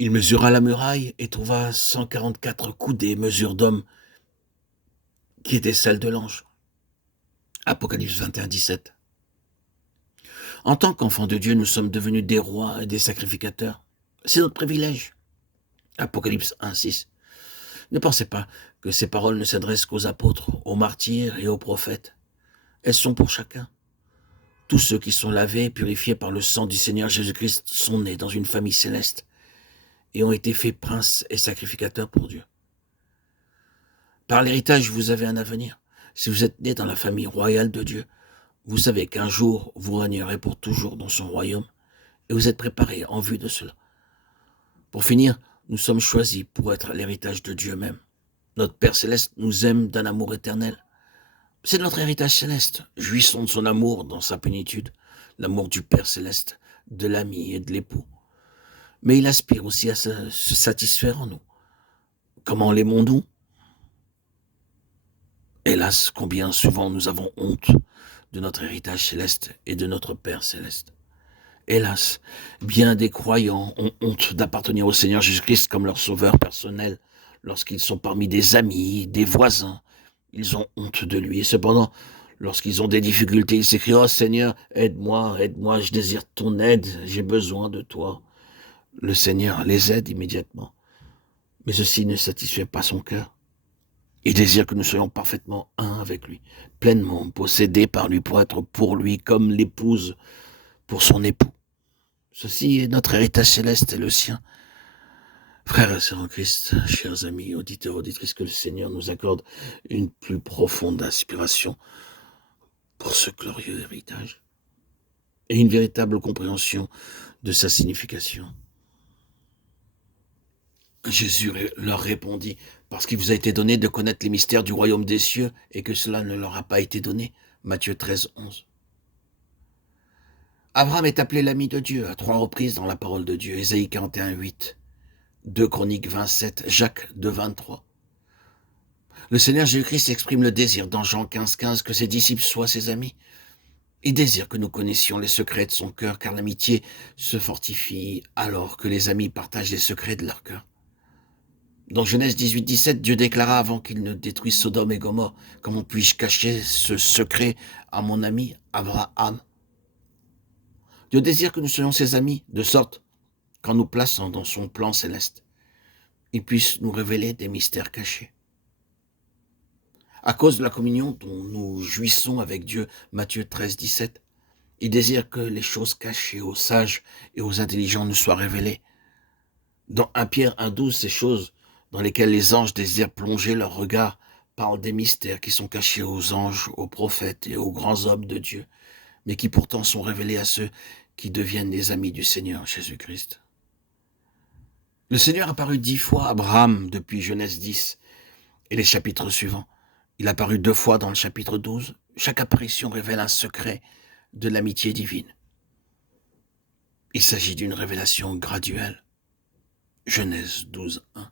Il mesura la muraille et trouva 144 coudées, mesure d'homme, qui étaient celles de l'ange. Apocalypse 21, 17. En tant qu'enfants de Dieu, nous sommes devenus des rois et des sacrificateurs. C'est notre privilège. Apocalypse 1, 6. Ne pensez pas que ces paroles ne s'adressent qu'aux apôtres, aux martyrs et aux prophètes. Elles sont pour chacun. Tous ceux qui sont lavés et purifiés par le sang du Seigneur Jésus-Christ sont nés dans une famille céleste et ont été faits princes et sacrificateurs pour Dieu. Par l'héritage, vous avez un avenir. Si vous êtes nés dans la famille royale de Dieu, vous savez qu'un jour, vous régnerez pour toujours dans son royaume et vous êtes préparés en vue de cela. Pour finir, nous sommes choisis pour être l'héritage de Dieu même. Notre Père céleste nous aime d'un amour éternel. C'est notre héritage céleste. Jouissons de son amour dans sa plénitude, l'amour du Père céleste, de l'ami et de l'époux. Mais il aspire aussi à se satisfaire en nous. Comment l'aimons-nous? Hélas, combien souvent nous avons honte de notre héritage céleste et de notre Père céleste. Hélas, bien des croyants ont honte d'appartenir au Seigneur Jésus-Christ comme leur sauveur personnel. Lorsqu'ils sont parmi des amis, des voisins, ils ont honte de lui. Et cependant, lorsqu'ils ont des difficultés, ils s'écrient « Oh Seigneur, aide-moi, je désire ton aide, j'ai besoin de toi. » Le Seigneur les aide immédiatement. Mais ceci ne satisfait pas son cœur. Il désire que nous soyons parfaitement un avec lui, pleinement possédés par lui pour être pour lui comme l'épouse pour son époux. Ceci est notre héritage céleste et le sien. Frères et sœurs en Christ, chers amis, auditeurs, auditrices, que le Seigneur nous accorde une plus profonde inspiration pour ce glorieux héritage et une véritable compréhension de sa signification. Jésus leur répondit, parce qu'il vous a été donné de connaître les mystères du royaume des cieux et que cela ne leur a pas été donné. Matthieu 13, 11. Abraham est appelé l'ami de Dieu à 3 reprises dans la parole de Dieu. Ésaïe 41, 8. 2 Chroniques 27, Jacques 2, 23. Le Seigneur Jésus-Christ exprime le désir dans Jean 15, 15 que ses disciples soient ses amis. Il désire que nous connaissions les secrets de son cœur, car l'amitié se fortifie alors que les amis partagent les secrets de leur cœur. Dans Genèse 18, 17, Dieu déclara avant qu'il ne détruise Sodome et Gomorrhe, « Comment puis-je cacher ce secret à mon ami Abraham ?» Dieu désire que nous soyons ses amis, de sorte qu'en nous plaçant dans son plan céleste, il puisse nous révéler des mystères cachés. À cause de la communion dont nous jouissons avec Dieu, Matthieu 13, 17, il désire que les choses cachées aux sages et aux intelligents nous soient révélées. Dans 1 Pierre 1, 12, ces choses dans lesquelles les anges désirent plonger leur regard parlent des mystères qui sont cachés aux anges, aux prophètes et aux grands hommes de Dieu, mais qui pourtant sont révélés à ceux qui deviennent les amis du Seigneur Jésus-Christ. Le Seigneur a apparu 10 fois à Abraham depuis Genèse 10 et les chapitres suivants. Il a apparu 2 fois dans le chapitre 12. Chaque apparition révèle un secret de l'amitié divine. Il s'agit d'une révélation graduelle. Genèse 12, 1.